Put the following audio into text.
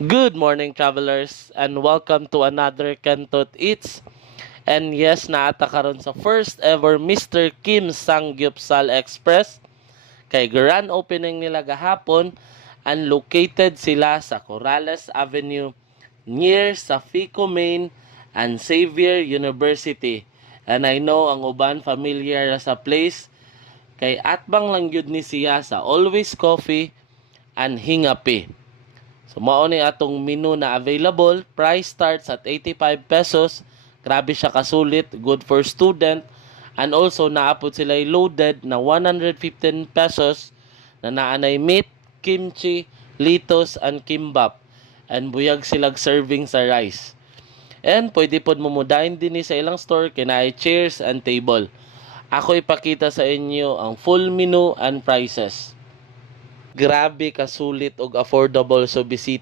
Good morning, travelers, and welcome to another Kantot Eats. And yes, naata karon sa first ever Mr. Kim Sangyupsal Express. Kay grand opening nila gahapon and located sila sa Corrales Avenue near sa Fico Main and Xavier University. And I know ang uban familiar na sa place kay atbang lang yun ni siya sa Always Coffee and Hingapi. So mao ni atong menu na available. Price starts at 85 pesos. Grabe siya kasulit, good for student. And also naapod sila loaded na 115 pesos na naanay meat, kimchi, litos, and kimbap. And buyag silag serving sa rice. And pwede pod mumudain din sa ilang store kinaay chairs and table. Ako ipakita sa inyo ang full menu and prices. Grabe kasulit og affordable so bisita